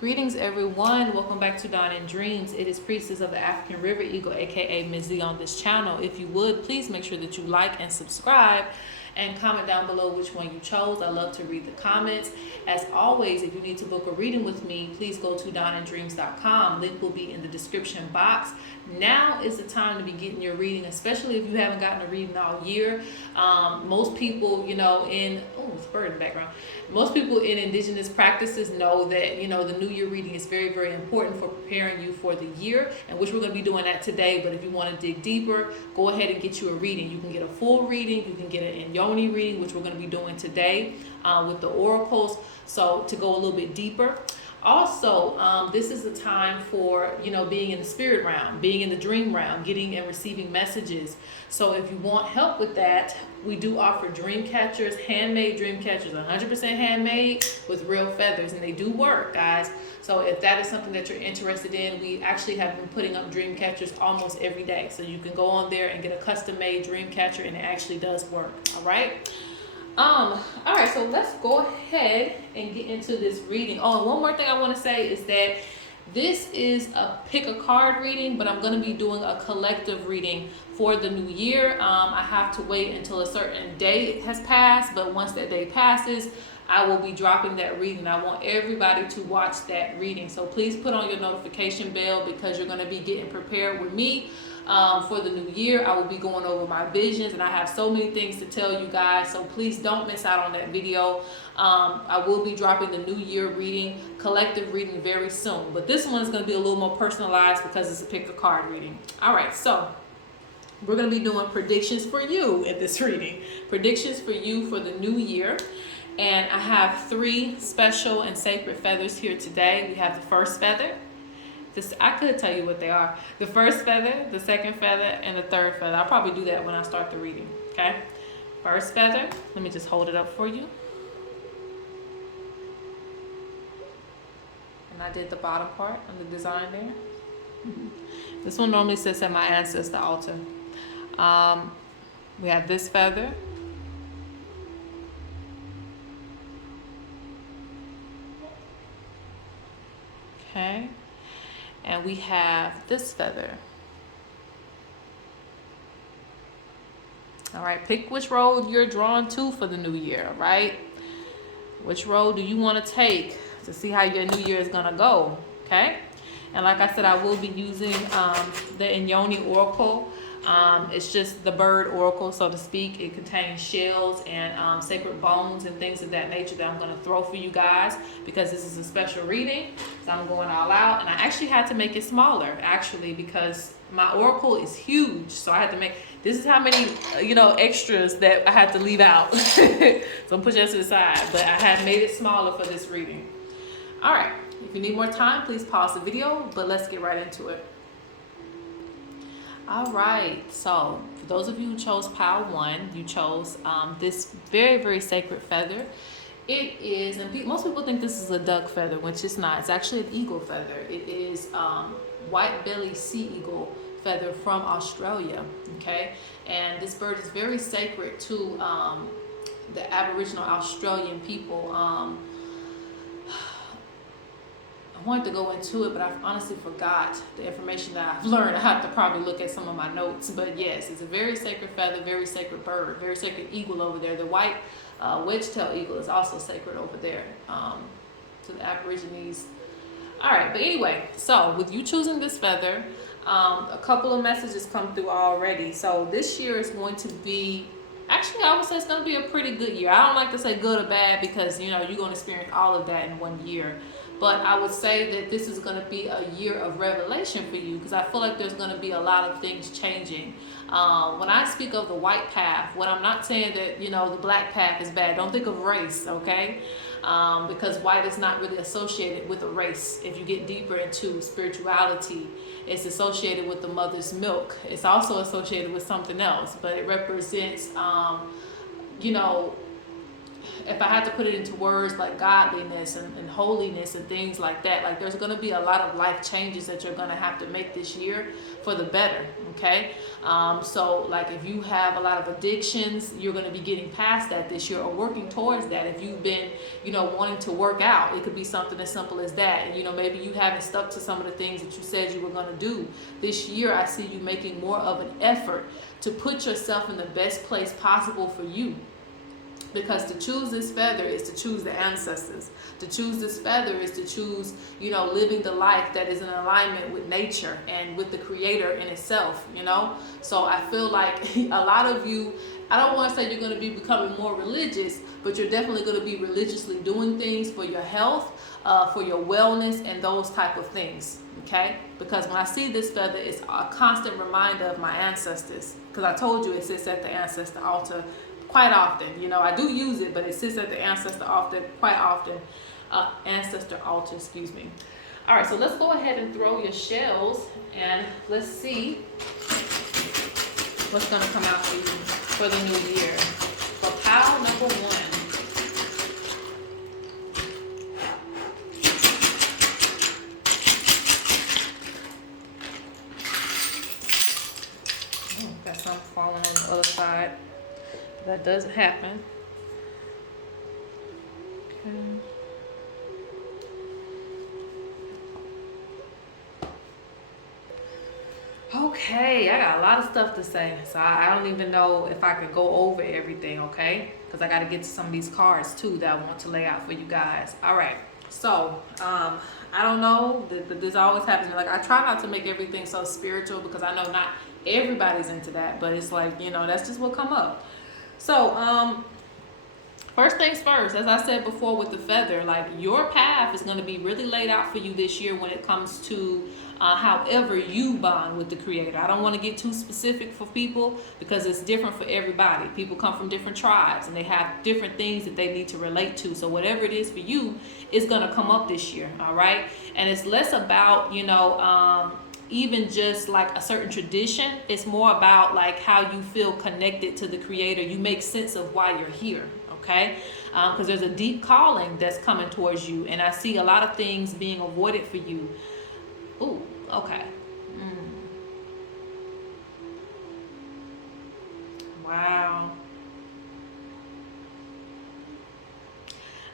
Greetings, everyone. Welcome back to Dawn and Dreams. It is Priestess of the African River Eagle, aka Ms.Z, on this channel. If you would, please make sure that you like and subscribe and comment down below which one you chose. I love to read the comments. As always, if you need to book a reading with me, please go to dawnanddreams.com. Link will be in the description box. Now is the time to be getting your reading, especially if you haven't gotten a reading all year. Most people, it's a bird in the background. Most people in indigenous practices know that, the New Year reading is very, very important for preparing you for the year, and which we're going to be doing that today. But if you want to dig deeper, go ahead and get you a reading. You can get a full reading. You can get an Inyoni reading, which we're going to be doing today with the oracles. So to go a little bit deeper. Also, this is a time for, being in the spirit realm, being in the dream realm, getting and receiving messages. So if you want help with that, we do offer Dreamcatchers, handmade Dreamcatchers, 100% handmade with real feathers, and they do work, guys. So if that is something that you're interested in, we actually have been putting up Dreamcatchers almost every day. So you can go on there and get a custom-made Dreamcatcher, and it actually does work, all right? All right, so let's go ahead and get into this reading. Oh, and one more thing I want to say is that this is a pick a card reading, but I'm going to be doing a collective reading for the new year. I have to wait until a certain date has passed, but once that day passes, I will be dropping that reading. I want everybody to watch that reading. So please put on your notification bell because you're going to be getting prepared with me. For the new year, I will be going over my visions, and I have so many things to tell you guys, so please don't miss out on that video. I will be dropping the new year reading, collective reading very soon, but this one is going to be a little more personalized because it's a pick a card reading. All right, so we're going to be doing predictions for you in this reading, predictions for you for the new year. And I have 3 special and sacred feathers here today. We have the first feather. I could tell you what they are. The first feather, the second feather, and the third feather. I'll probably do that when I start the reading, okay? First feather, let me just hold it up for you. And I did the bottom part of the design there. This one normally sits at my ancestor altar. We have this feather. Okay. And we have this feather. All right, pick which road you're drawn to for the new year, right? Which road do you want to take to see how your new year is going to go, okay? And like I said, I will be using the Inyoni Oracle. It's just the bird oracle, so to speak. It contains shells and sacred bones and things of that nature that I'm going to throw for you guys because this is a special reading. So I'm going all out, and I actually had to make it smaller, actually, because my oracle is huge. So I had to make, this is how many, extras that I had to leave out. So I'm pushing that to the side, but I had made it smaller for this reading. All right, if you need more time, please pause the video, but let's get right into it. All right, so for those of you who chose pile 1, you chose this very, very sacred feather. It is, and most people think this is a duck feather, which it's not. It's actually an eagle feather. It is white-bellied sea eagle feather from Australia, okay? And this bird is very sacred to the Aboriginal Australian people. I wanted to go into it, but I honestly forgot the information that I've learned. I have to probably look at some of my notes. But yes, it's a very sacred feather, very sacred bird, very sacred eagle over there. The white wedge-tailed eagle is also sacred over there to the Aborigines. All right, but anyway, so with you choosing this feather, a couple of messages come through already. So this year is going to be, actually, I would say it's going to be a pretty good year. I don't like to say good or bad because, you're going to experience all of that in one year. But I would say that this is going to be a year of revelation for you because I feel like there's going to be a lot of things changing. When I speak of the white path, what I'm not saying that, the black path is bad. Don't think of race, okay? Because white is not really associated with a race. If you get deeper into spirituality, it's associated with the mother's milk. It's also associated with something else, but it represents, if I had to put it into words like godliness and holiness and things like that, like there's going to be a lot of life changes that you're going to have to make this year for the better. Okay. So like if you have a lot of addictions, you're going to be getting past that this year or working towards that. If you've been, wanting to work out, it could be something as simple as that. And, maybe you haven't stuck to some of the things that you said you were going to do this year. I see you making more of an effort to put yourself in the best place possible for you. Because to choose this feather is to choose the ancestors. To choose this feather is to choose, living the life that is in alignment with nature and with the creator in itself, So I feel like a lot of you, I don't want to say you're going to be becoming more religious, but you're definitely going to be religiously doing things for your health, for your wellness and those type of things. Okay? Because when I see this feather, it's a constant reminder of my ancestors. Because I told you it sits at the ancestor altar quite often. I do use it, but it sits at the ancestor quite often. Ancestor altar, excuse me. All right, so let's go ahead and throw your shells and let's see what's going to come out for you for the new year. For pile number 1. Got some falling on the other side. That doesn't happen. Okay, I got a lot of stuff to say, so I don't even know if I could go over everything, okay? Because I got to get to some of these cards too that I want to lay out for you guys. All right, so I don't know, this always happens. Like, I try not to make everything so spiritual because I know not everybody's into that, but it's like, that's just what come up. So, first things first, as I said before with the feather, like your path is going to be really laid out for you this year when it comes to however you bond with the creator. I don't want to get too specific for people because it's different for everybody. People come from different tribes and they have different things that they need to relate to. So whatever it is for you is going to come up this year. All right. And it's less about, even just like a certain tradition. It's more about like how you feel connected to the creator. You make sense of why you're here. Okay, because there's a deep calling that's coming towards you, and I see a lot of things being avoided for you. Ooh, okay. Wow.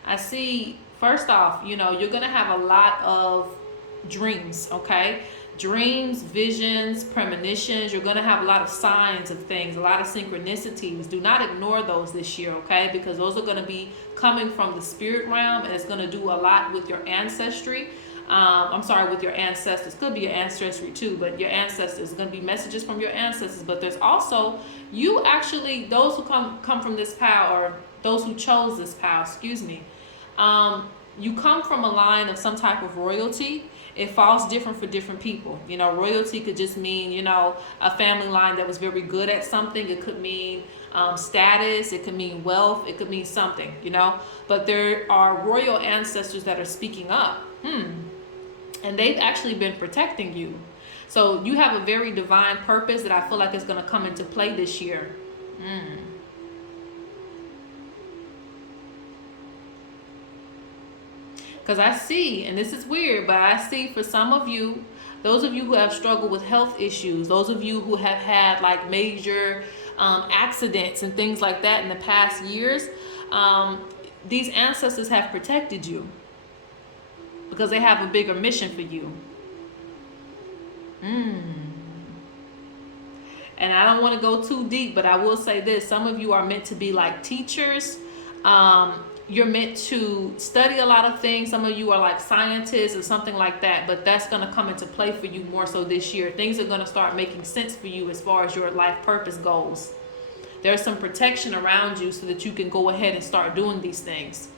I see, first off, you're going to have a lot of dreams, okay? Dreams, visions, premonitions. You're going to have a lot of signs of things, a lot of synchronicities. Do not ignore those this year, okay? Because those are going to be coming from the spirit realm, and it's going to do a lot with your ancestry. With your ancestors. Could be your ancestry too, but your ancestors. Going to be messages from your ancestors. But there's also, you actually, those who come from this pile, or those who chose this pile, excuse me, you come from a line of some type of royalty. It falls different for different people. Royalty could just mean, a family line that was very good at something. It could mean status. It could mean wealth. It could mean something, But there are royal ancestors that are speaking up. And they've actually been protecting you. So you have a very divine purpose that I feel like is going to come into play this year. Because I see, and this is weird, but I see for some of you, those of you who have struggled with health issues, those of you who have had like major accidents and things like that in the past years, these ancestors have protected you because they have a bigger mission for you. And I don't want to go too deep, but I will say this. Some of you are meant to be like teachers. You're meant to study a lot of things. Some of you are like scientists or something like that, but that's going to come into play for you more so this year. Things are going to start making sense for you as far as your life purpose goes. There's some protection around you so that you can go ahead and start doing these things.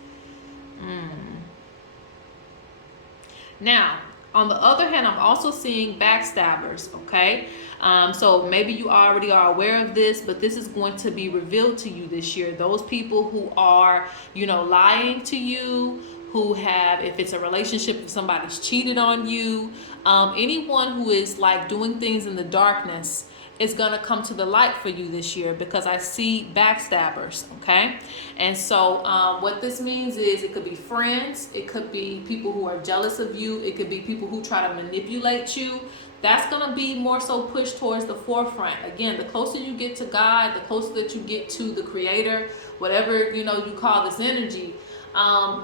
Now, on the other hand, I'm also seeing backstabbers, okay? So maybe you already are aware of this, but this is going to be revealed to you this year. Those people who are, lying to you, who have, if it's a relationship, if somebody's cheated on you, anyone who is like doing things in the darkness is going to come to the light for you this year, because I see backstabbers, okay? And so what this means is it could be friends, it could be people who are jealous of you, it could be people who try to manipulate you. That's going to be more so pushed towards the forefront. Again, the closer you get to God, the closer that you get to the Creator, whatever, you call this energy,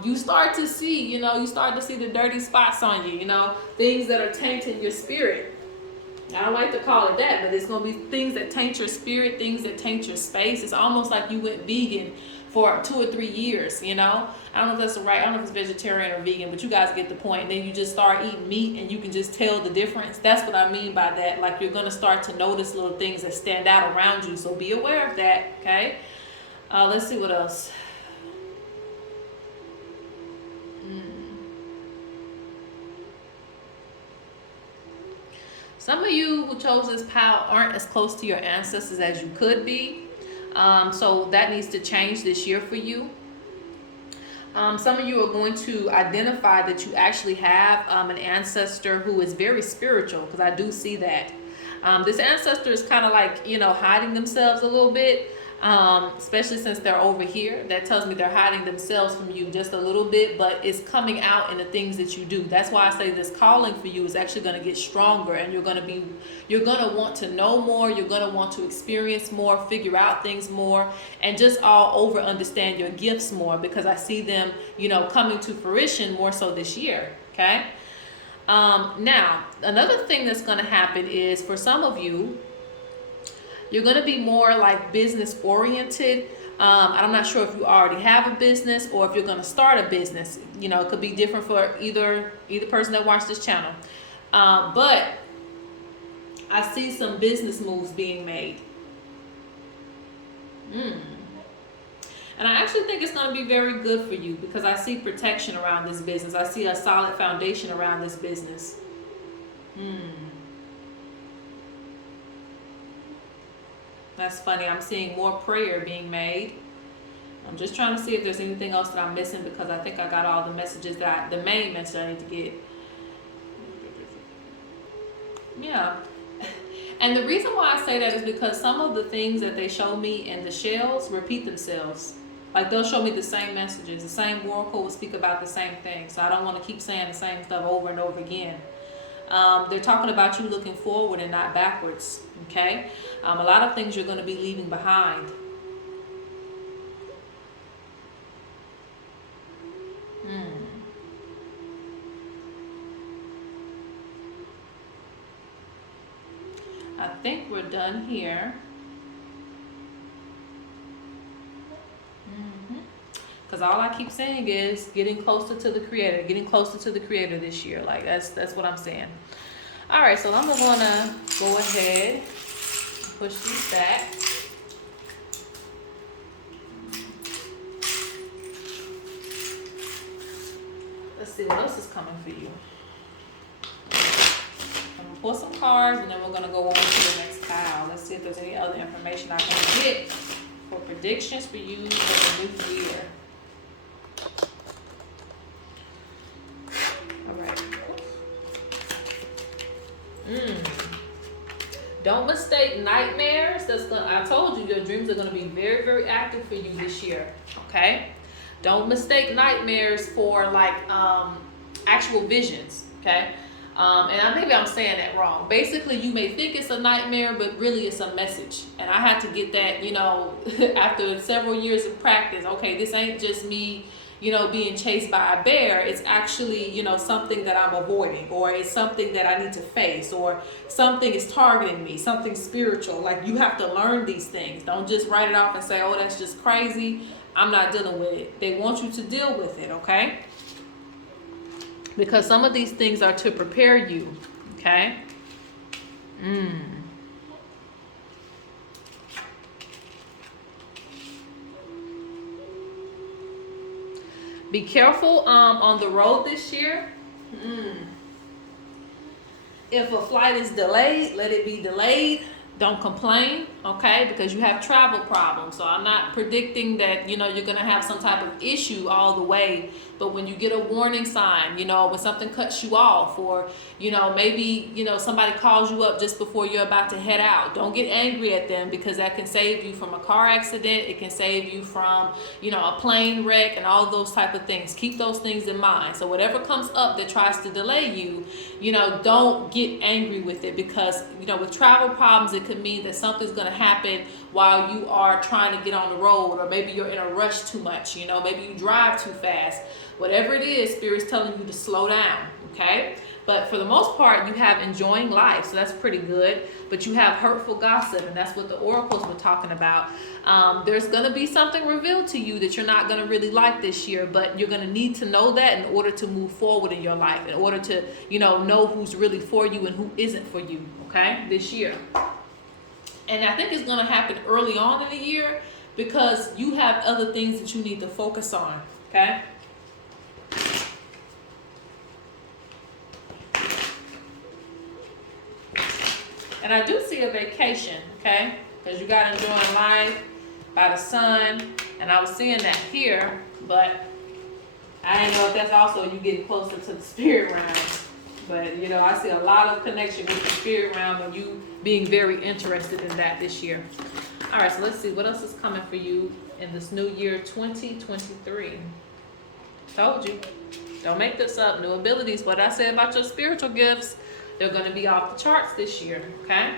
you start to see, the dirty spots on you, things that are tainting your spirit. I don't like to call it that, but it's going to be things that taint your spirit, things that taint your space. It's almost like you went vegan for 2 or 3 years, I don't know if that's right. I don't know if it's vegetarian or vegan, but you guys get the point. And then you just start eating meat and you can just tell the difference. That's what I mean by that. Like, you're going to start to notice little things that stand out around you. So be aware of that, okay? Let's see what else. Some of you who chose this pile aren't as close to your ancestors as you could be. So that needs to change this year for you. Some of you are going to identify that you actually have an ancestor who is very spiritual, because I do see that. This ancestor is kind of like, hiding themselves a little bit, especially since they're over here. That tells me they're hiding themselves from you just a little bit, but it's coming out in the things that you do. That's why I say this calling for you is actually going to get stronger, and you're going to want to know more. You're going to want to experience more, figure out things more, and just all over understand your gifts more, because I see them, coming to fruition more so this year. Okay. Now, another thing that's going to happen is, for some of you, you're going to be more like business oriented. I'm not sure if you already have a business or if you're going to start a business. It could be different for either person that watched this channel. But I see some business moves being made. And I actually think it's going to be very good for you, because I see protection around this business. I see a solid foundation around this business. That's funny. I'm seeing more prayer being made. I'm just trying to see if there's anything else that I'm missing, because I think I got all the messages the main message I need to get. Yeah. And the reason why I say that is because some of the things that they show me in the shells repeat themselves. Like, they'll show me the same messages. The same oracle will speak about the same thing. So I don't want to keep saying the same stuff over and over again. They're talking about you looking forward and not backwards. Okay? A lot of things you're going to be leaving behind. I think we're done here. Because all I keep saying is getting closer to the Creator this year. Like, that's what I'm saying. All right, so I'm going to go ahead and push these back. Let's see what else is coming for you. I'm going to pull some cards, and then we're going to go on to the next pile. Let's see if there's any other information I can get for predictions for you for the new year. Don't mistake nightmares. I told you your dreams are going to be very, very active for you this year. Okay? Don't mistake nightmares for actual visions. Okay? And maybe I'm saying that wrong. Basically, you may think it's a nightmare, but really it's a message. And I had to get that, after several years of practice. Okay, this ain't just me, being chased by a bear. It's actually, something that I'm avoiding, or it's something that I need to face, or something is targeting me, something spiritual. Like, you have to learn these things. Don't just write it off and say, oh, that's just crazy. I'm not dealing with it. They want you to deal with it, okay? Because some of these things are to prepare you, okay? Be careful on the road this year. If a flight is delayed, let it be delayed. Don't complain, okay? Because you have travel problems. So I'm not predicting that, you're going to have some type of issue all the way. But when you get a warning sign, when something cuts you off, or, maybe, somebody calls you up just before you're about to head out, don't get angry at them, because that can save you from a car accident. It can save you from, a plane wreck and all those type of things. Keep those things in mind. So whatever comes up that tries to delay you, don't get angry with it, because, with travel problems, it could mean that something's going to happen while you are trying to get on the road, or maybe you're in a rush too much, maybe you drive too fast. Whatever it is, Spirit's telling you to slow down, okay? But for the most part, you have enjoying life, so that's pretty good. But you have hurtful gossip, and that's what the oracles were talking about. There's going to be something revealed to you that you're not going to really like this year, but you're going to need to know that in order to move forward in your life, in order to, know who's really for you and who isn't for you, okay, this year. And I think it's going to happen early on in the year, because you have other things that you need to focus on, okay? And I do see a vacation, okay? Because you got enjoying life by the sun. And I was seeing that here, but I didn't know if that's also you getting closer to the spirit realm. But, I see a lot of connection with the spirit realm, and you being very interested in that this year. All right, so let's see. What else is coming for you in this new year, 2023? Told you. Don't make this up. New abilities. What I said about your spiritual gifts, they're going to be off the charts this year, okay?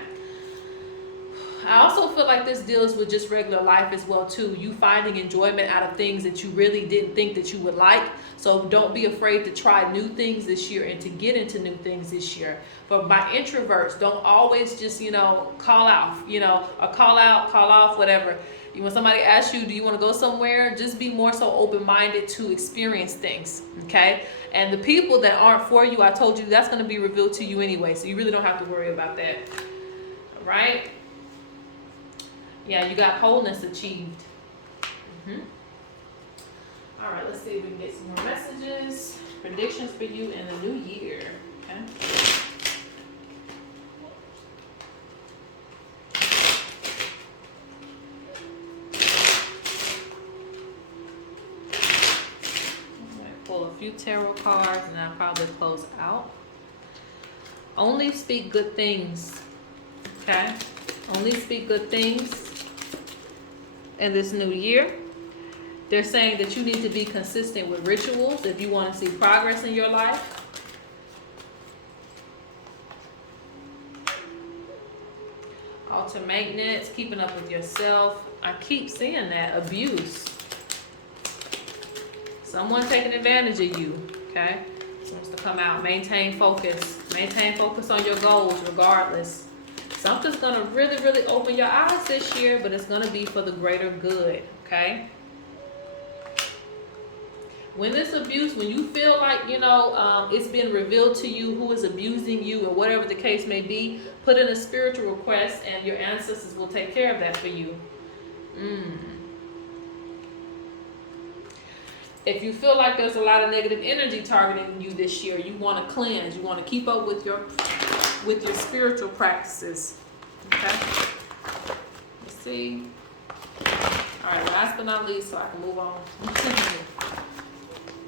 I also feel like this deals with just regular life as well, too. You finding enjoyment out of things that you really didn't think that you would like. So don't be afraid to try new things this year and to get into new things this year. For my introverts, don't always just, call out, or call off, whatever. When somebody asks you, do you want to go somewhere? Just be more so open-minded to experience things, okay? And the people that aren't for you, I told you, that's going to be revealed to you anyway. So you really don't have to worry about that, all right? Yeah, you got wholeness achieved. All right, let's see if we can get some more messages. Predictions for you in the new year, okay? Pull a few tarot cards, and I'll probably close out. Only speak good things, okay? Only speak good things in this new year. They're saying that you need to be consistent with rituals if you want to see progress in your life. Altar maintenance, keeping up with yourself. I keep seeing that. Abuse. Someone taking advantage of you, okay? This wants to come out. Maintain focus. Maintain focus on your goals regardless. Something's going to really, really open your eyes this year, but it's going to be for the greater good, okay? When this abuse, when you feel like, it's been revealed to you who is abusing you, or whatever the case may be, put in a spiritual request, and your ancestors will take care of that for you. If you feel like there's a lot of negative energy targeting you this year, you want to cleanse. You want to keep up with your spiritual practices. Okay? Let's see. All right, last but not least, so I can move on.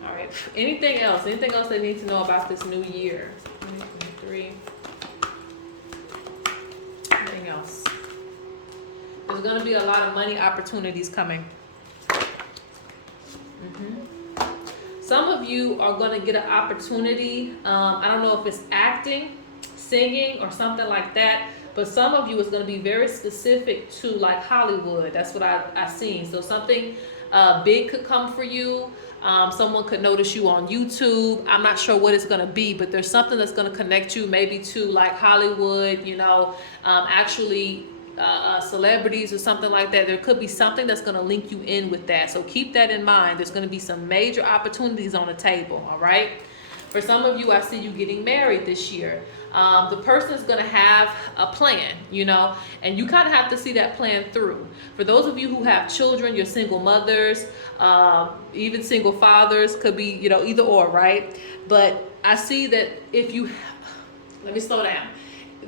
All right. Anything else? Anything else they need to know about this new year? 2023. Anything else? There's going to be a lot of money opportunities coming. Some of you are going to get an opportunity. I don't know if it's acting, singing, or something like that. But some of you is going to be very specific to like Hollywood. That's what I've seen. So something big could come for you. Someone could notice you on YouTube. I'm not sure what it's going to be, but there's something that's going to connect you maybe to like Hollywood, actually celebrities or something like that. There could be something that's going to link you in with that. So keep that in mind. There's going to be some major opportunities on the table. All right. For some of you, I see you getting married this year. The person is going to have a plan, and you kind of have to see that plan through. For those of you who have children, you're single mothers, even single fathers, could be, either or, right? But I see that let me slow down.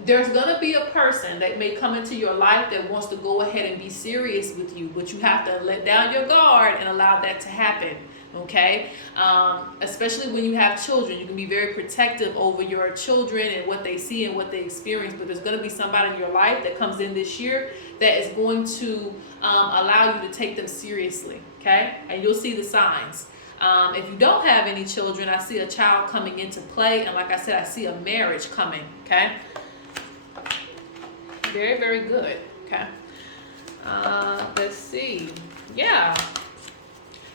there's gonna be a person that may come into your life that wants to go ahead and be serious with you, but you have to let down your guard and allow that to happen. Okay, especially when you have children, you can be very protective over your children and what they see and what they experience. But there's going to be somebody in your life that comes in this year that is going to allow you to take them seriously. Okay, and you'll see the signs. If you don't have any children, I see a child coming into play, and like I said, I see a marriage coming. Okay, very, very good. Okay, let's see. Yeah.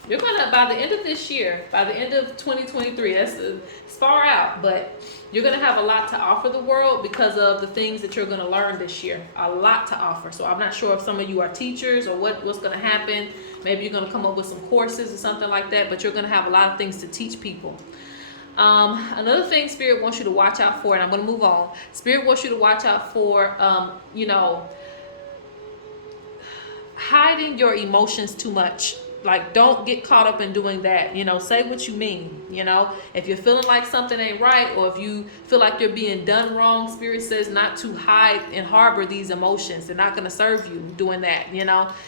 You're gonna, by the end of this year, by the end of 2023, it's far out, but you're gonna have a lot to offer the world because of the things that you're gonna learn this year. A lot to offer. So I'm not sure if some of you are teachers or what's gonna happen. Maybe you're gonna come up with some courses or something like that, but you're gonna have a lot of things to teach people. Another thing Spirit wants you to watch out for, and I'm gonna move on. Spirit wants you to watch out for, hiding your emotions too much. Like, don't get caught up in doing that. Say what you mean. If you're feeling like something ain't right, or if you feel like you're being done wrong, Spirit says not to hide and harbor these emotions. They're not going to serve you doing that.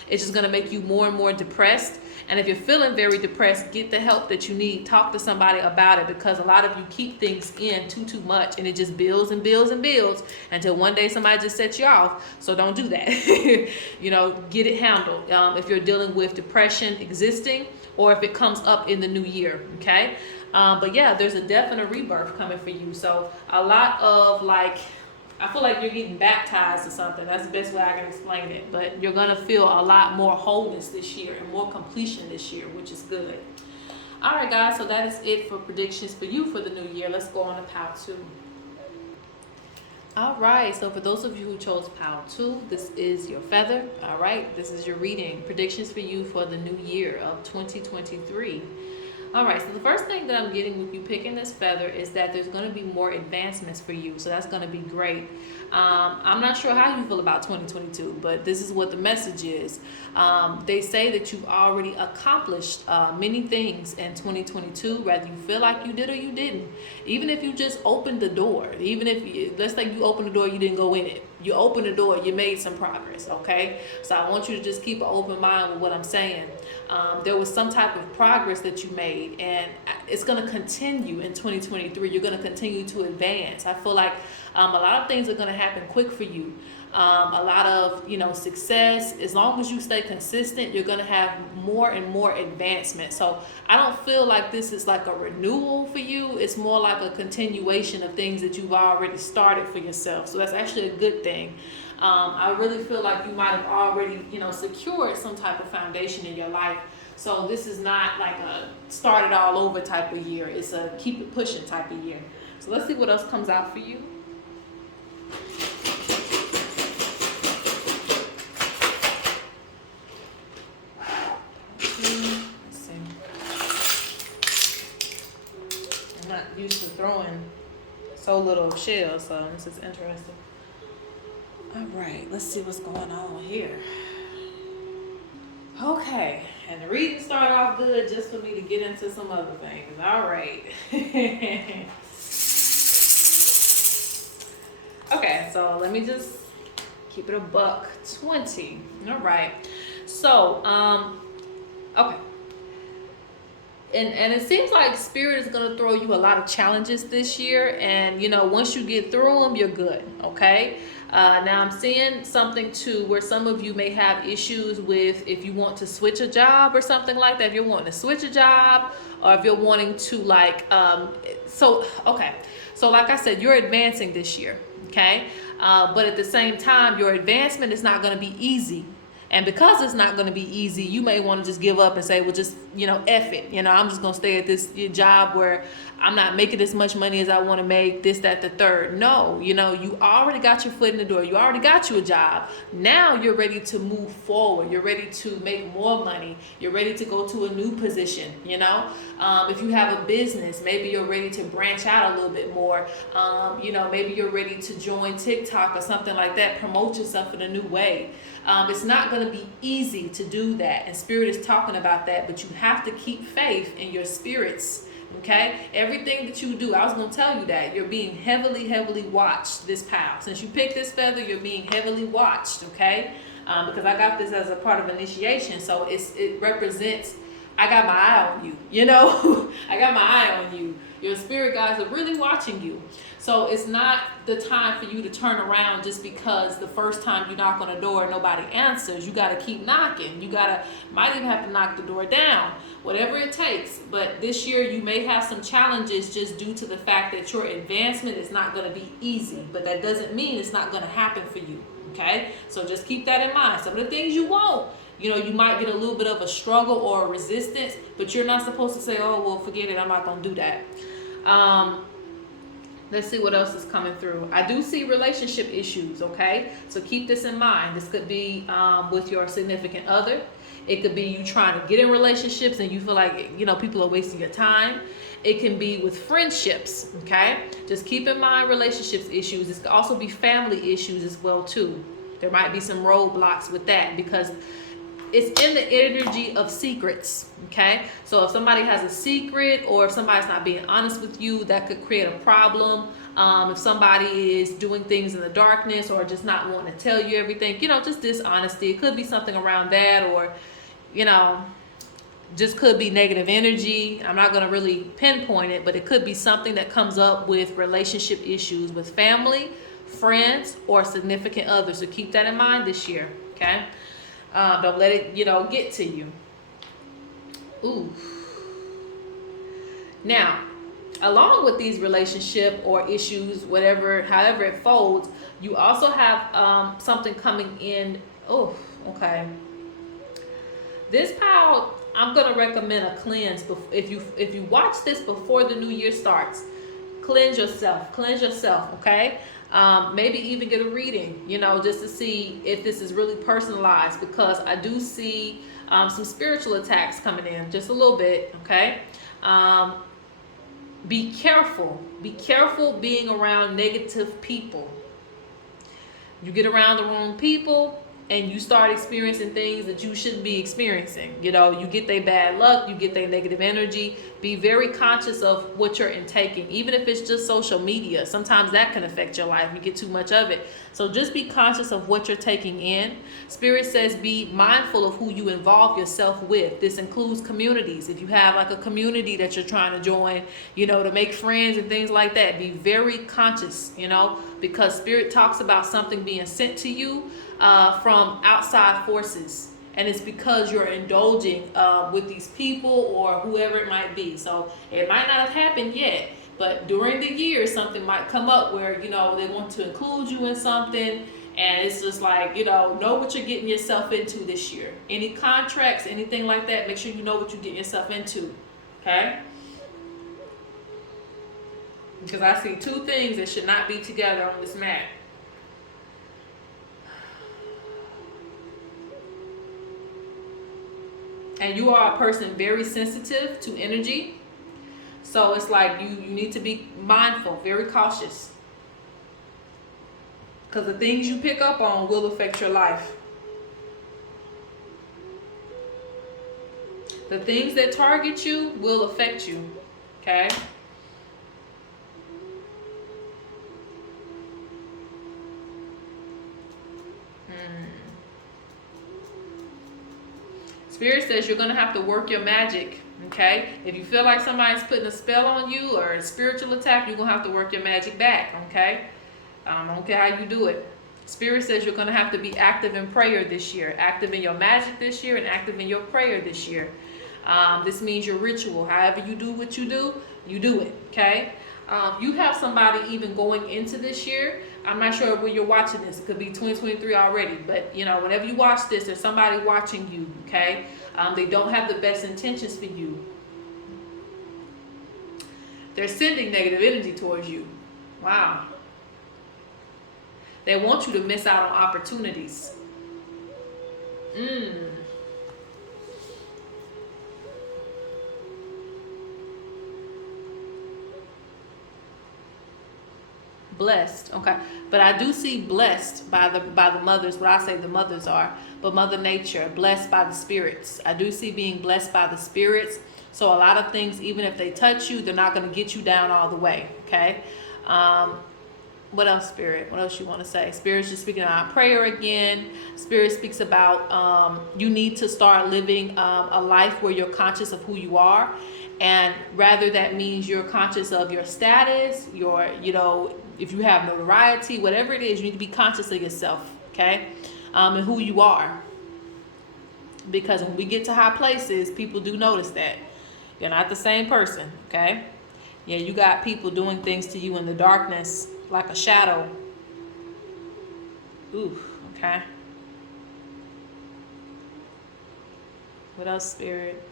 It's just going to make you more and more depressed. And if you're feeling very depressed, get the help that you need. Talk to somebody about it, because a lot of you keep things in too much, and it just builds and builds and builds until one day somebody just sets you off. So don't do that. Get it handled. If you're dealing with depression existing, or if it comes up in the new year. Okay. But yeah, there's a death and a rebirth coming for you. So a lot of I feel like you're getting baptized or something. That's the best way I can explain it. But you're going to feel a lot more wholeness this year and more completion this year, which is good. All right, guys. So that is it for predictions for you for the new year. Let's go on to Pile 2. All right. So for those of you who chose Pile 2, this is your feather. All right. This is your reading. Predictions for you for the new year of 2023. All right, so the first thing that I'm getting with you picking this feather is that there's going to be more advancements for you. So that's going to be great. I'm not sure how you feel about 2022, but this is what the message is. They say that you've already accomplished many things in 2022, whether you feel like you did or you didn't. Even if you just opened the door, even if, let's say you opened the door, you didn't go in it. You opened the door, you made some progress, okay? So I want you to just keep an open mind with what I'm saying. There was some type of progress that you made, and it's going to continue in 2023. You're going to continue to advance. I feel like a lot of things are going to happen quick for you. A lot of, success. As long as you stay consistent, you're going to have more and more advancement. So I don't feel like this is like a renewal for you. It's more like a continuation of things that you've already started for yourself. So that's actually a good thing. I really feel like you might have already, secured some type of foundation in your life. So this is not like a start it all over type of year. It's a keep it pushing type of year. So let's see what else comes out for you. I'm not used to throwing so little shells, so this is interesting. All right, let's see what's going on here. Okay, and the reading started off good just for me to get into some other things. All right. Okay, so let me just keep it $1.20. All right. So, okay. And it seems like Spirit is going to throw you a lot of challenges this year. And, once you get through them, you're good. Okay. Now I'm seeing something too where some of you may have issues with if you want to switch a job or something like that. If you're wanting to switch a job, or if you're wanting to okay. So like I said, you're advancing this year. Okay. But at the same time, your advancement is not going to be easy. And because it's not going to be easy, you may want to just give up and say, well, just, F it. I'm just going to stay at this job where I'm not making as much money as I want to make, this, that, the third. No, you already got your foot in the door. You already got you a job. Now you're ready to move forward. You're ready to make more money. You're ready to go to a new position, If you have a business, maybe you're ready to branch out a little bit more. Maybe you're ready to join TikTok or something like that, promote yourself in a new way. It's not going to be easy to do that, and Spirit is talking about that, but you have to keep faith in your spirits Okay, everything that you do, I was gonna tell you that you're being heavily, heavily watched. This pal, since you picked this feather, you're being heavily watched. Okay, because I got this as a part of initiation, so it represents. I got my eye on you. You know, I got my eye on you. Your spirit guides are really watching you. So it's not the time for you to turn around just because the first time you knock on a door nobody answers. You got to keep knocking. You might even have to knock the door down, whatever it takes. But this year you may have some challenges just due to the fact that your advancement is not going to be easy. But that doesn't mean it's not going to happen for you. Okay, so just keep that in mind. Some of the things you won't, you might get a little bit of a struggle or a resistance, but you're not supposed to say, oh, well, forget it, I'm not going to do that. Let's see what else is coming through. I do see relationship issues, okay? So keep this in mind. This could be with your significant other. It could be you trying to get in relationships and you feel like, people are wasting your time. It can be with friendships, okay? Just keep in mind relationships issues. This could also be family issues as well, too. There might be some roadblocks with that because it's in the energy of secrets, okay? So if somebody has a secret or if somebody's not being honest with you, that could create a problem. If somebody is doing things in the darkness or just not wanting to tell you everything, just dishonesty. It could be something around that or, just could be negative energy. I'm not going to really pinpoint it, but it could be something that comes up with relationship issues with family, friends, or significant others. So keep that in mind this year, okay? Don't let it, get to you. Ooh. Now, along with these relationship or issues, however it folds, you also have something coming in. Oh, okay. This pile, I'm gonna recommend a cleanse. If you watch this before the new year starts, cleanse yourself, okay? Maybe even get a reading, just to see if this is really personalized, because I do see some spiritual attacks coming in, just a little bit, okay? Be careful being around negative people. You get around the wrong people and you start experiencing things that you shouldn't be experiencing. You get their bad luck, you get their negative energy. Be very conscious of what you're intaking, even if it's just social media. Sometimes that can affect your life. You get too much of it. So just be conscious of what you're taking in. Spirit says be mindful of who you involve yourself with. This includes communities. If you have like a community that you're trying to join, to make friends and things like that, be very conscious, because Spirit talks about something being sent to you from outside forces, and it's because you're indulging with these people or whoever it might be. So it might not have happened yet, but during the year something might come up where they want to include you in something, and it's just like know what you're getting yourself into this year. Any contracts, anything like that, make sure you know what you're getting yourself into, okay? Because I see two things that should not be together on this mat. And you are a person very sensitive to energy. So it's like you need to be mindful, very cautious. Because the things you pick up on will affect your life. The things that target you will affect you. Okay? Spirit says you're going to have to work your magic, okay? If you feel like somebody's putting a spell on you or a spiritual attack, you're going to have to work your magic back, okay? I don't care how you do it. Spirit says you're going to have to be active in prayer this year, active in your magic this year, and active in your prayer this year. This means your ritual. However you do what you do it, okay? You have somebody even going into this year. I'm not sure when you're watching this. It could be 2023 already. But, whenever you watch this, there's somebody watching you, okay? They don't have the best intentions for you. They're sending negative energy towards you. Wow. They want you to miss out on opportunities. Blessed, okay, but I do see blessed by the mothers. What I say the mothers are, but Mother Nature, blessed by the spirits. I do see being blessed by the spirits. So a lot of things, even if they touch you, they're not going to get you down all the way. Okay. What else, Spirit? What else you want to say? Spirit's just speaking about prayer again. Spirit speaks about you need to start living a life where you're conscious of who you are. And rather that means you're conscious of your status, your, if you have notoriety, whatever it is, you need to be conscious of yourself, okay? And who you are. Because when we get to high places, people do notice that. You're not the same person, okay? Yeah, you got people doing things to you in the darkness, like a shadow. Ooh, okay. What else, Spirit?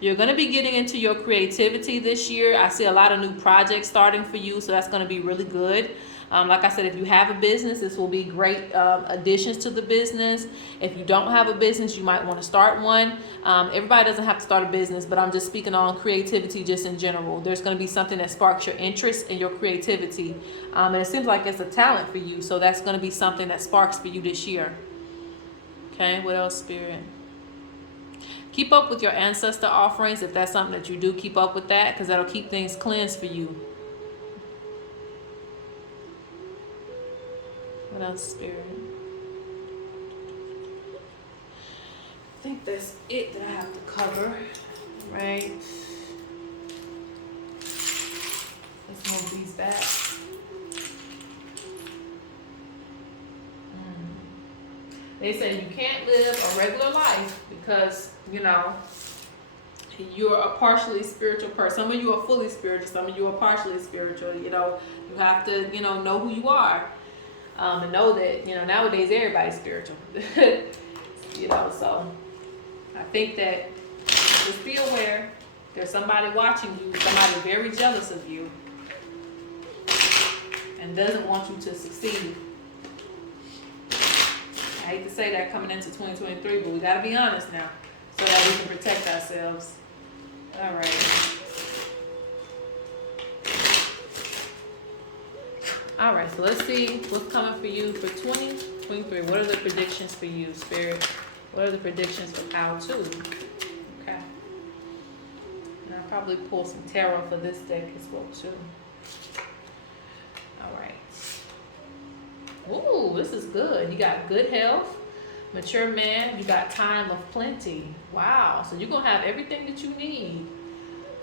You're going to be getting into your creativity this year. I see a lot of new projects starting for you, so that's going to be really good. Like I said, if you have a business, this will be great additions to the business. If you don't have a business, you might want to start one. Everybody doesn't have to start a business, but I'm just speaking on creativity just in general. There's going to be something that sparks your interest and your creativity. And it seems like it's a talent for you, so that's going to be something that sparks for you this year. Okay, what else, Spirit? Keep up with your ancestor offerings. If that's something that you do, keep up with that, because that'll keep things cleansed for you. What else, Spirit? I think that's it that I have to cover, right? Let's move these back. They say you can't live a regular life because, you're a partially spiritual person. Some of you are fully spiritual. Some of you are partially spiritual. You have to, know who you are. And know that, nowadays everybody's spiritual. So I think that just be aware there's somebody watching you, somebody very jealous of you and doesn't want you to succeed. I hate to say that coming into 2023, but we got to be honest now so that we can protect ourselves. All right. All right, so let's see what's coming for you for 2023. What are the predictions for you, Spirit? What are the predictions for how to? Okay. And I'll probably pull some tarot for this deck as well, too. All right. Ooh, this is good. You got good health, mature man. You got time of plenty. Wow. So you're going to have everything that you need.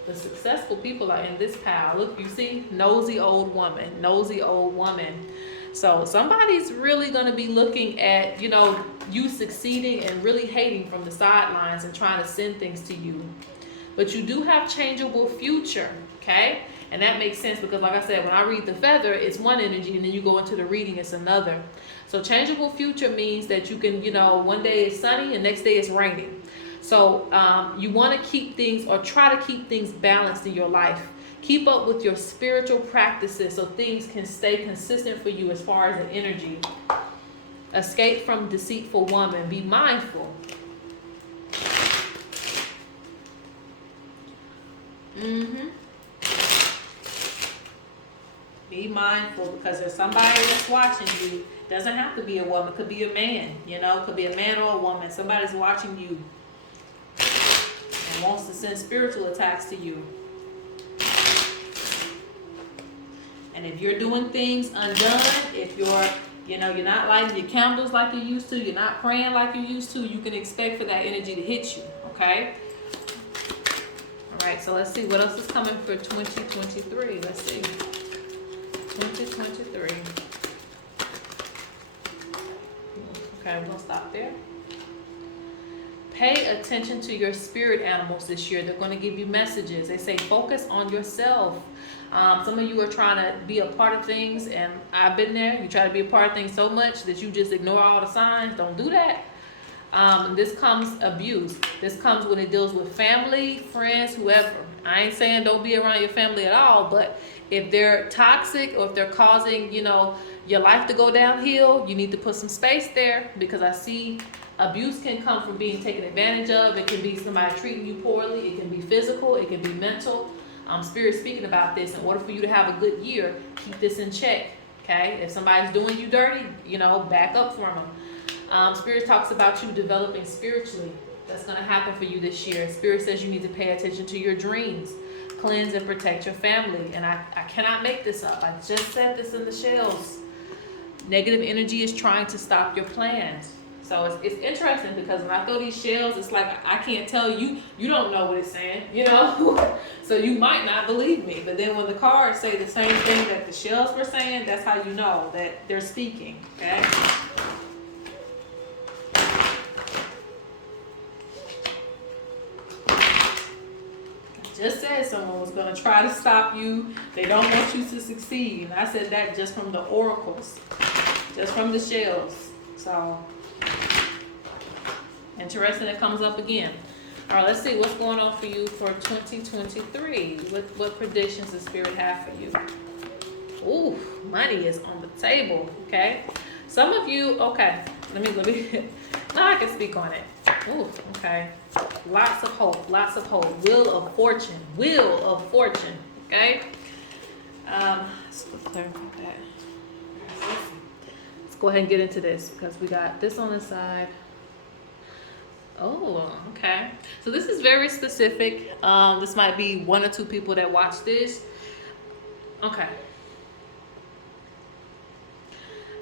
The successful people are in this pile. Look, you see, nosy old woman, nosy old woman. So somebody's really going to be looking at, you succeeding and really hating from the sidelines and trying to send things to you. But you do have changeable future, okay? And that makes sense because, like I said, when I read the feather, it's one energy, and then you go into the reading, it's another. So changeable future means that you can, one day it's sunny and next day it's raining. So you want to keep things, or try to keep things balanced in your life. Keep up with your spiritual practices so things can stay consistent for you as far as the energy. Escape from deceitful woman. Be mindful. Be mindful because there's somebody that's watching you. Doesn't have to be a woman. Could be a man. Could be a man or a woman. Somebody's watching you and wants to send spiritual attacks to you. And if you're doing things undone, if you're not lighting your candles like you used to, you're not praying like you used to, you can expect for that energy to hit you. Okay? All right, so let's see what else is coming for 2023. Let's see. 2023. Okay, we're going to stop there. Pay attention to your spirit animals this year. They're going to give you messages. They say focus on yourself. Some of you are trying to be a part of things, and I've been there. You try to be a part of things so much that you just ignore all the signs. Don't do that. This comes abuse. This comes when it deals with family, friends, whoever. I ain't saying don't be around your family at all, but if they're toxic or if they're causing, your life to go downhill, you need to put some space there, because I see abuse can come from being taken advantage of. It can be somebody treating you poorly. It can be physical. It can be mental. Spirit speaking about this. In order for you to have a good year, keep this in check. Okay? If somebody's doing you dirty, back up from them. Spirit talks about you developing spiritually. That's going to happen for you this year. Spirit says you need to pay attention to your dreams, cleanse and protect your family. And I cannot make this up. I just said this in the shells. Negative energy is trying to stop your plans. So it's interesting because when I throw these shells, it's like I can't tell you. You don't know what it's saying, you know? So you might not believe me. But then when the cards say the same thing that the shells were saying, that's how you know that they're speaking, okay? Just said someone was going to try to stop you. They don't want you to succeed. And I said that just from the oracles, just from the shells. So, interesting, it comes up again. All right, let's see what's going on for you for 2023. What predictions does Spirit have for you? Ooh, money is on the table, okay? Some of you, okay, let me, now I can speak on it. Ooh, okay. Lots of hope, lots of hope. Wheel of fortune, okay? Let's clarify that. Let's go ahead and get into this because we got this on the side. Oh, okay. So this is very specific. This might be one or two people that watch this. Okay.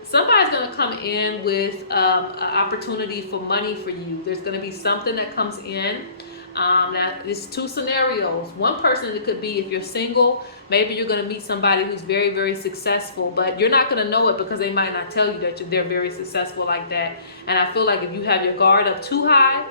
Somebody's going to come in with an opportunity for money for you. There's going to be something that comes in. Now, there's two scenarios. One person, it could be if you're single, maybe you're going to meet somebody who's very, very successful, but you're not going to know it because they might not tell you that they're very successful like that. And I feel like if you have your guard up too high,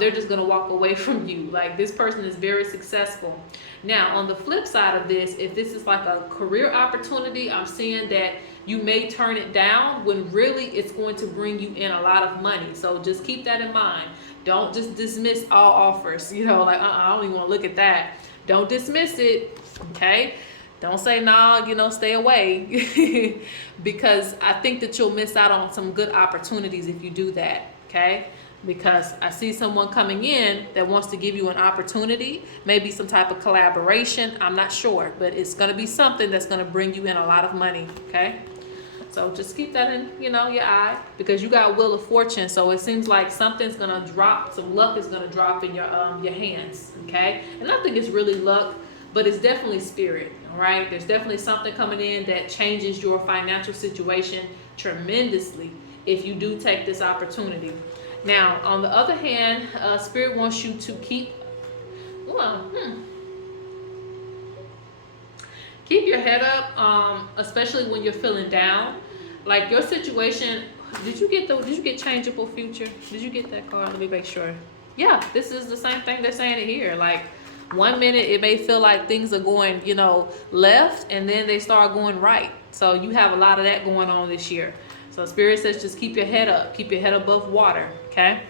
they're just going to walk away from you. Like, this person is very successful. Now, on the flip side of this, if this is like a career opportunity, I'm seeing that you may turn it down when really it's going to bring you in a lot of money. So just keep that in mind. Don't just dismiss all offers. You know, like, I don't even want to look at that. Don't dismiss it, okay? Don't say, nah, you know, stay away. Because I think that you'll miss out on some good opportunities if you do that, okay? Because I see someone coming in that wants to give you an opportunity, maybe some type of collaboration. I'm not sure, but it's going to be something that's going to bring you in a lot of money, okay? So just keep that in, you know, your eye, because you got Wheel of Fortune. So it seems like something's going to drop, some luck is going to drop in your hands, okay? And I think it's really luck, but it's definitely spirit, all right? There's definitely something coming in that changes your financial situation tremendously if you do take this opportunity. Now, on the other hand, Spirit wants you to keep your head up, especially when you're feeling down. Like your situation, did you get changeable future? Did you get that card? Let me make sure. Yeah, this is the same thing they're saying it here. Like, 1 minute it may feel like things are going, you know, left, and then they start going right. So you have a lot of that going on this year. So Spirit says just keep your head up. Keep your head above water, okay?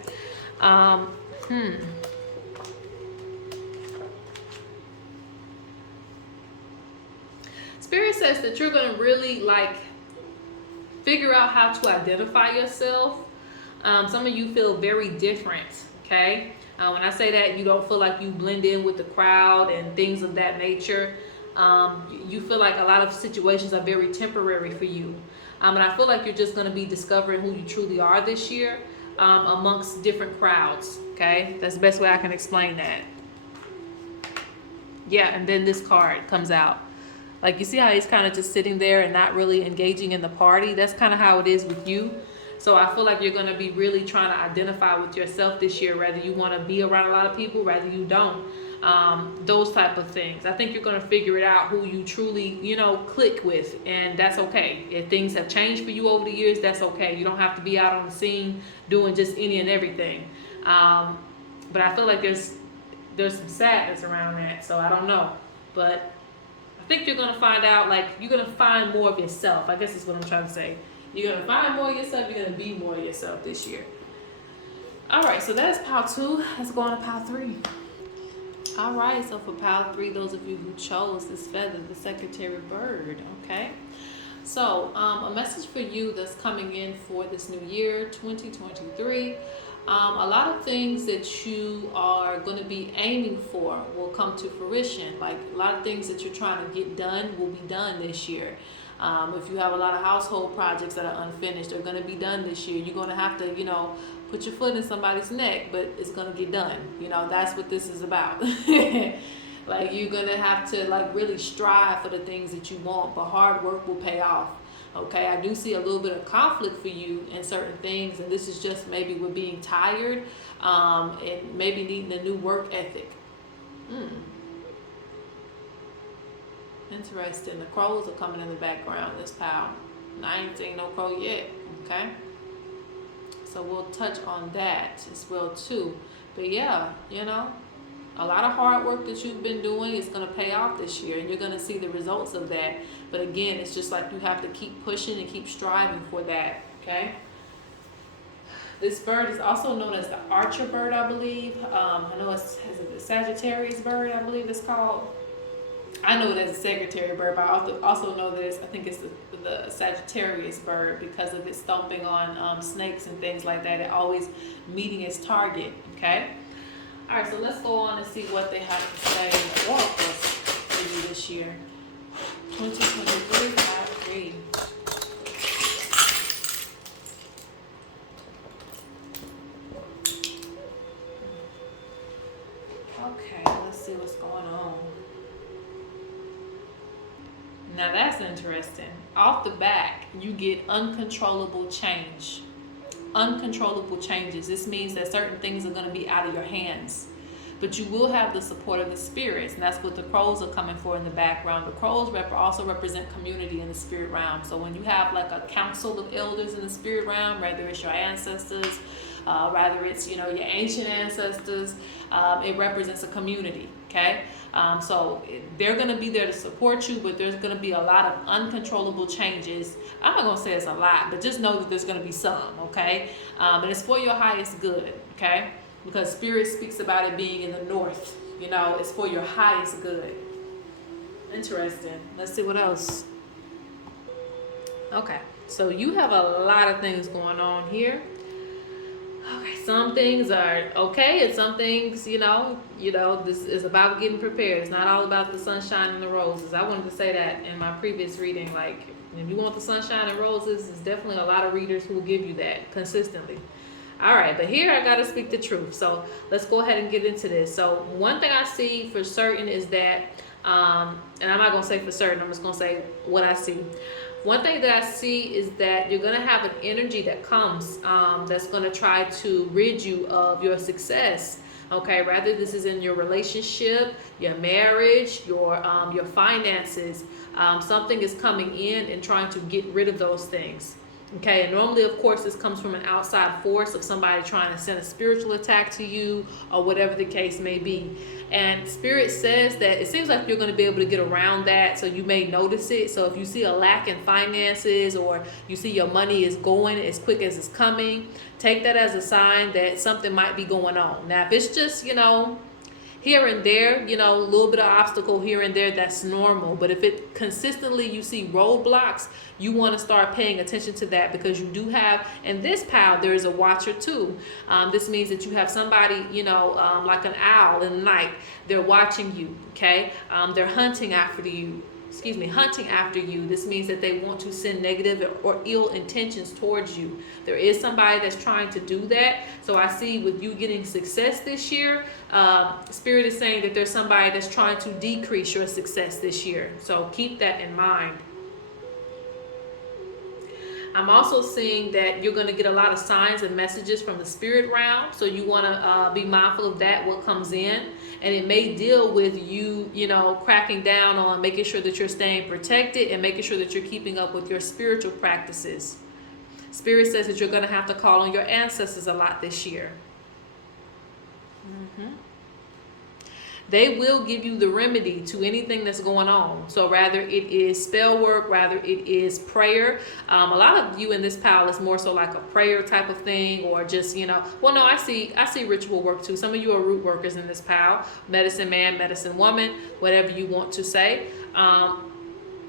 Spirit says that you're going to really, like, figure out how to identify yourself. Some of you feel very different, okay? When I say that, you don't feel like you blend in with the crowd and things of that nature. You feel like a lot of situations are very temporary for you. And I feel like you're just going to be discovering who you truly are this year amongst different crowds, okay? That's the best way I can explain that. Yeah, and then this card comes out. Like, you see how he's kind of just sitting there and not really engaging in the party? That's kind of how it is with you. So I feel like you're going to be really trying to identify with yourself this year, whether you want to be around a lot of people, whether you don't. Those type of things. I think you're going to figure it out who you truly, you know, click with, and that's okay. If things have changed for you over the years, that's okay. You don't have to be out on the scene doing just any and everything. But I feel like there's some sadness around that, so I don't know. But I think you're going to find out, like, you're going to find more of yourself. I guess that's what I'm trying to say. You're going to find more of yourself. You're going to be more of yourself this year. All right, so that's pile 2. Let's go on to pile 3. All right, so for pile 3, those of you who chose this feather, the Secretary Bird, okay? So a message for you that's coming in for this new year, 2023. A lot of things that you are going to be aiming for will come to fruition. Like, a lot of things that you're trying to get done will be done this year. If you have a lot of household projects that are unfinished, they're going to be done this year. You're going to have to, put your foot in somebody's neck, but it's going to get done. That's what this is about. Like, you're going to have to, like, really strive for the things that you want, but hard work will pay off. Okay, I do see a little bit of conflict for you in certain things, and this is just maybe with being tired, and maybe needing a new work ethic. Interesting. The crows are coming in the background this pile. And I ain't seen no crow yet. Okay, so we'll touch on that as well too. But yeah, a lot of hard work that you've been doing is going to pay off this year, and you're going to see the results of that. But again, it's just like you have to keep pushing and keep striving for that. Okay, this bird is also known as the archer bird, I believe. I know it's the Sagittarius bird, I believe it's called. I know it as a secretary bird, but I also know that I think it's the Sagittarius bird because of its stomping on snakes and things like that. It always meeting its target. Okay. All right, so let's go on and see what they have to say in the oracles for you this year. 2023, 5-3. Okay, let's see what's going on. Now that's interesting. Off the back, you get uncontrollable change. Uncontrollable changes. This means that certain things are going to be out of your hands, but you will have the support of the spirits, and that's what the crows are coming for in the background. The crows also represent community in the spirit realm. So when you have like a council of elders in the spirit realm, whether it's your ancestors, whether it's your ancient ancestors, it represents a community. Okay, so they're going to be there to support you, but there's going to be a lot of uncontrollable changes. I'm not going to say it's a lot, but just know that there's going to be some. Okay, and it's for your highest good. Okay, because Spirit speaks about it being in the north. It's for your highest good. Interesting. Let's see what else. Okay, so you have a lot of things going on here. Okay, some things are okay, and some things, this is about getting prepared. It's not all about the sunshine and the roses. I wanted to say that in my previous reading. Like, if you want the sunshine and roses, there's definitely a lot of readers who will give you that consistently. All right, but here I got to speak the truth. So let's go ahead and get into this. So one thing I see for certain is that, and I'm not going to say for certain, I'm just going to say what I see. One thing that I see is that you're going to have an energy that comes that's going to try to rid you of your success. Okay, rather this is in your relationship, your marriage, your finances. Something is coming in and trying to get rid of those things. Okay, and normally, of course, this comes from an outside force of somebody trying to send a spiritual attack to you or whatever the case may be. And Spirit says that it seems like you're going to be able to get around that, so you may notice it. So if you see a lack in finances, or you see your money is going as quick as it's coming, take that as a sign that something might be going on. Now, if it's just, here and there, a little bit of obstacle here and there, that's normal. But if it consistently you see roadblocks, you want to start paying attention to that, because you do have, in this pile, there is a watcher too. This means that you have somebody, like an owl in the night. They're watching you, okay? They're hunting after you. Hunting after you. This means that they want to send negative or ill intentions towards you. There is somebody that's trying to do that. So I see with you getting success this year, Spirit is saying that there's somebody that's trying to decrease your success this year. So keep that in mind. I'm also seeing that you're going to get a lot of signs and messages from the spirit realm. So you want to be mindful of that, what comes in. And it may deal with you, cracking down on making sure that you're staying protected and making sure that you're keeping up with your spiritual practices. Spirit says that you're going to have to call on your ancestors a lot this year. They will give you the remedy to anything that's going on. So rather it is spell work, rather it is prayer. A lot of you in this pile is more so like a prayer type of thing, or just, well, no, I see ritual work too. Some of you are root workers in this pile, medicine man, medicine woman, whatever you want to say.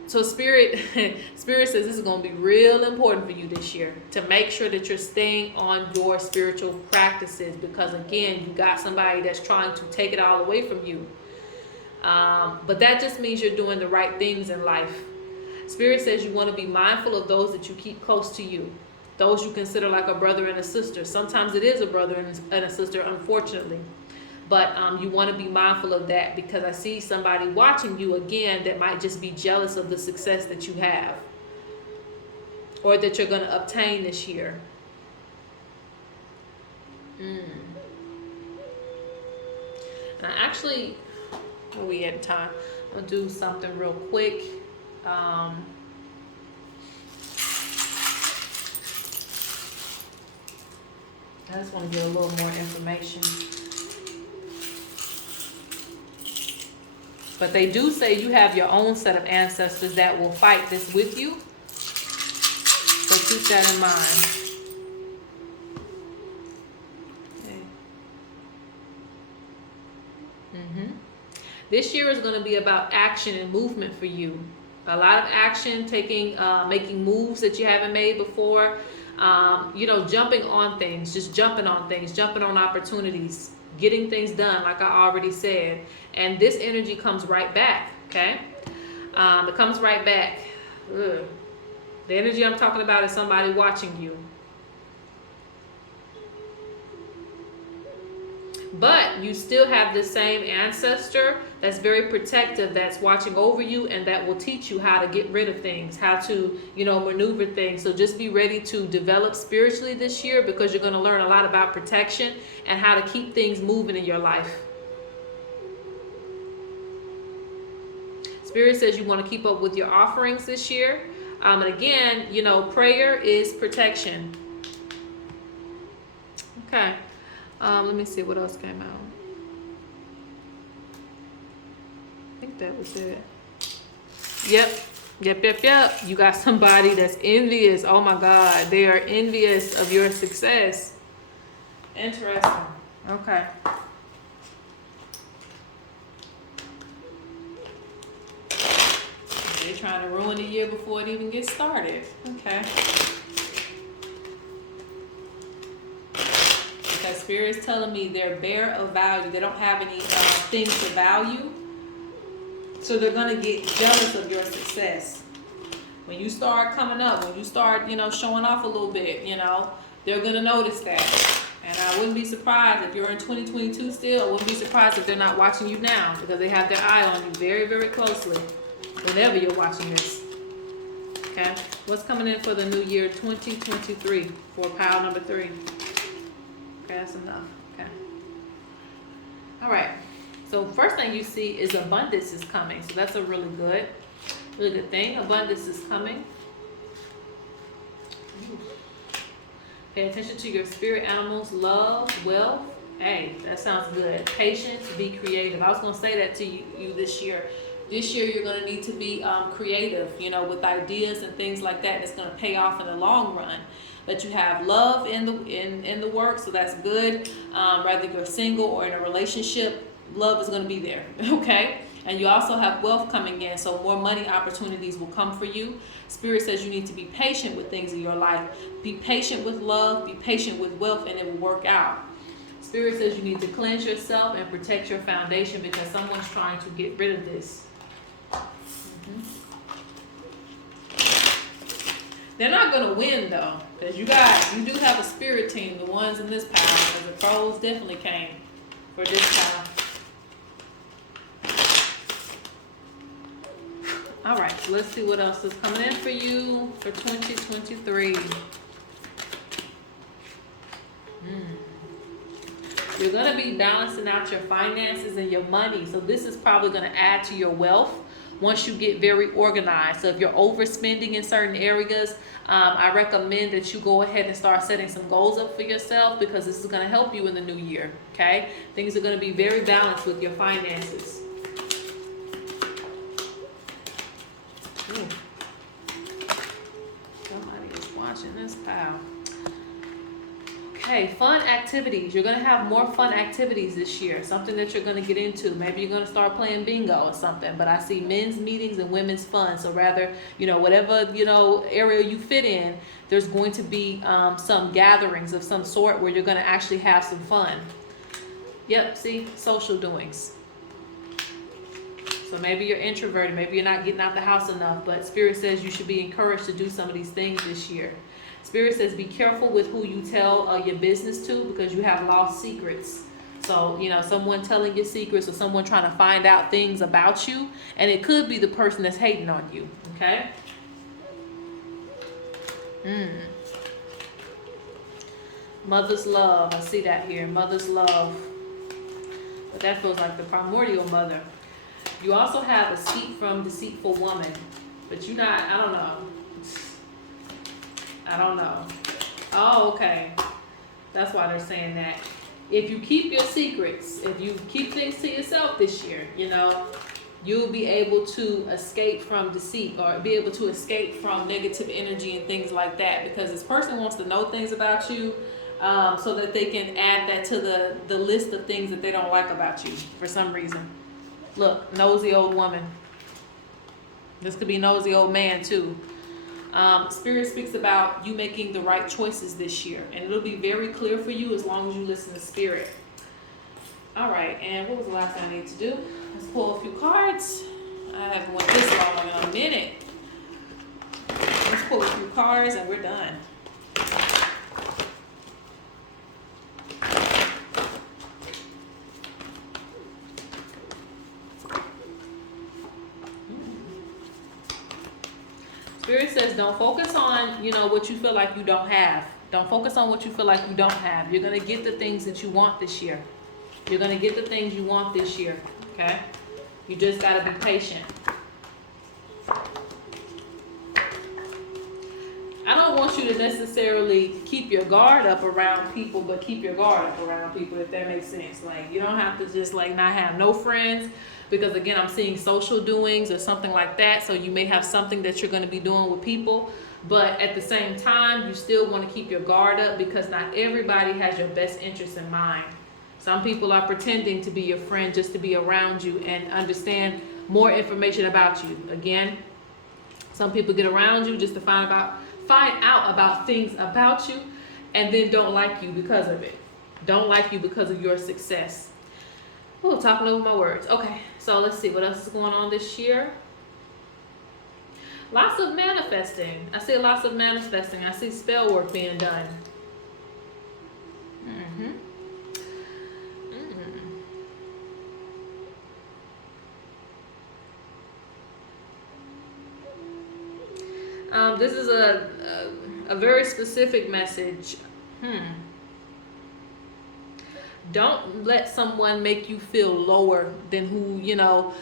So Spirit says this is going to be real important for you this year, to make sure that you're staying on your spiritual practices, because again, you got somebody that's trying to take it all away from you. But that just means you're doing the right things in life. Spirit says you want to be mindful of those that you keep close to you, those you consider like a brother and a sister. Sometimes it is a brother and a sister, unfortunately. But you want to be mindful of that, because I see somebody watching you again that might just be jealous of the success that you have or that you're going to obtain this year. And I actually, where we at time? I'll do something real quick. I just want to get a little more information. But they do say you have your own set of ancestors that will fight this with you. So keep that in mind. Okay. This year is going to be about action and movement for you. A lot of action, making moves that you haven't made before. Jumping on things, just jumping on things, jumping on opportunities, getting things done, like I already said. And this energy comes right back, okay? It comes right back. Ugh. The energy I'm talking about is somebody watching you. But you still have the same ancestor that's very protective, that's watching over you, and that will teach you how to get rid of things, how to, maneuver things. So just be ready to develop spiritually this year, because you're going to learn a lot about protection and how to keep things moving in your life. Spirit says you want to keep up with your offerings this year. And again, prayer is protection. Okay. Let me see what else came out. I think that was it. Yep. You got somebody that's envious. Oh my God. They are envious of your success. Interesting. Okay. They're trying to ruin the year before it even gets started. Okay. Because Spirit is telling me they're bare of value. They don't have any things to value. So they're going to get jealous of your success. When you start coming up, when you start, showing off a little bit, they're going to notice that. And I wouldn't be surprised if you're in 2022 still. I wouldn't be surprised if they're not watching you now, because they have their eye on you very, very closely whenever you're watching this. Okay? What's coming in for the new year 2023 for pile number 3? Okay, that's enough. Okay. All right. So first thing you see is abundance is coming. So that's a really good thing. Abundance is coming. Pay attention to your spirit animals, love, wealth. Hey, that sounds good. Patience, be creative. I was going to say that to you this year. This year you're going to need to be creative, with ideas and things like that. It's going to pay off in the long run. But you have love in the work, so that's good. Whether you're single or in a relationship, love is going to be there, okay? And you also have wealth coming in, so more money opportunities will come for you. Spirit says you need to be patient with things in your life. Be patient with love, be patient with wealth, and it will work out. Spirit says you need to cleanse yourself and protect your foundation, because someone's trying to get rid of this. They're not going to win, though, because you do have a spirit team, the ones in this pile, because the pros definitely came for this pile. All right, so let's see what else is coming in for you for 2023. You're going to be balancing out your finances and your money. So this is probably going to add to your wealth once you get very organized. So if you're overspending in certain areas, I recommend that you go ahead and start setting some goals up for yourself, because this is going to help you in the new year, okay? Things are going to be very balanced with your finances. Ooh. Somebody is watching this pile. Okay, fun activities. You're going to have more fun activities this year. Something that you're going to get into. Maybe you're going to start playing bingo or something. But I see men's meetings and women's fun. So rather, whatever, area you fit in, there's going to be some gatherings of some sort where you're going to actually have some fun. Yep, see? Social doings. So maybe you're introverted, maybe you're not getting out the house enough, but Spirit says you should be encouraged to do some of these things this year. Spirit says be careful with who you tell your business to, because you have lost secrets. So, you know, someone telling your secrets or someone trying to find out things about you, and it could be the person that's hating on you, okay? Mother's love, I see that here, mother's love. But that feels like the primordial mother. You also have escape from deceitful woman, but you're not, I don't know. Oh, okay. That's why they're saying that. If you keep your secrets, if you keep things to yourself this year, you know, you'll be able to escape from deceit, or be able to escape from negative energy and things like that, because this person wants to know things about you, so that they can add that to the list of things that they don't like about you for some reason. Look, nosy old woman. This could be nosy old man too. Spirit speaks about you making the right choices this year, and it'll be very clear for you as long as you listen to Spirit. All right, and what was the last thing I need to do? Let's pull a few cards. I haven't went this long in a minute. Let's pull a few cards and we're done. Spirit says don't focus on, you know, what you feel like you don't have. Don't focus on what you feel like you don't have. You're going to get the things that you want this year. You're going to get the things you want this year, okay? You just got to be patient. I don't want you to necessarily keep your guard up around people, but keep your guard up around people, if that makes sense. Like, you don't have to just like not have no friends, because again, I'm seeing social doings or something like that. So you may have something that you're going to be doing with people, but at the same time, you still want to keep your guard up, because not everybody has your best interest in mind. Some people are pretending to be your friend just to be around you and understand more information about you. Again, some people get around you just to find out about things about you, and then don't like you because of it. Don't like you because of your success. Oh, talking over my words. Okay, so let's see what else is going on this year. Lots of manifesting. I see lots of manifesting. I see spell work being done. This is a very specific message. Don't let someone make you feel lower than who, you know,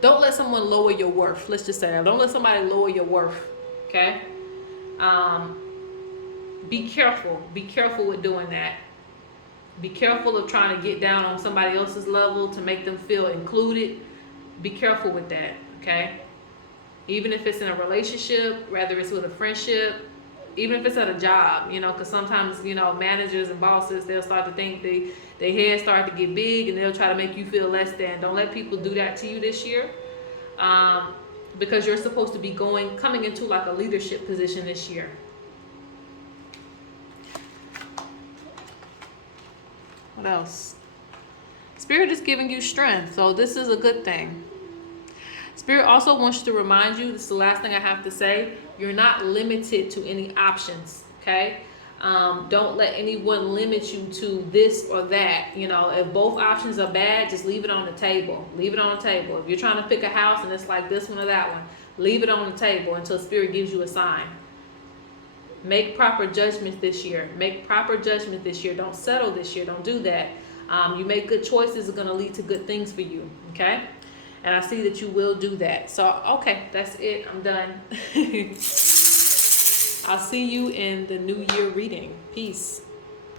don't let someone lower your worth. Let's just say that. Don't let somebody lower your worth, okay? Be careful. Be careful with doing that. Be careful of trying to get down on somebody else's level to make them feel included. Be careful with that, okay? Even if it's in a relationship, whether it's with a friendship, even if it's at a job, you know, because sometimes, you know, managers and bosses, they'll start to think their heads start to get big, and they'll try to make you feel less than. Don't let people do that to you this year, because you're supposed to be coming into like a leadership position this year. What else? Spirit is giving you strength, so this is a good thing. Spirit also wants to remind you, this is the last thing I have to say, you're not limited to any options, okay? Don't let anyone limit you to this or that. You know, if both options are bad, just leave it on the table. Leave it on the table. If you're trying to pick a house and it's like this one or that one, leave it on the table until Spirit gives you a sign. Make proper judgments this year. Make proper judgments this year. Don't settle this year. Don't do that. You make good choices, are going to lead to good things for you, okay? And I see that you will do that. So, okay, that's it. I'm done. I'll see you in the New Year reading. Peace.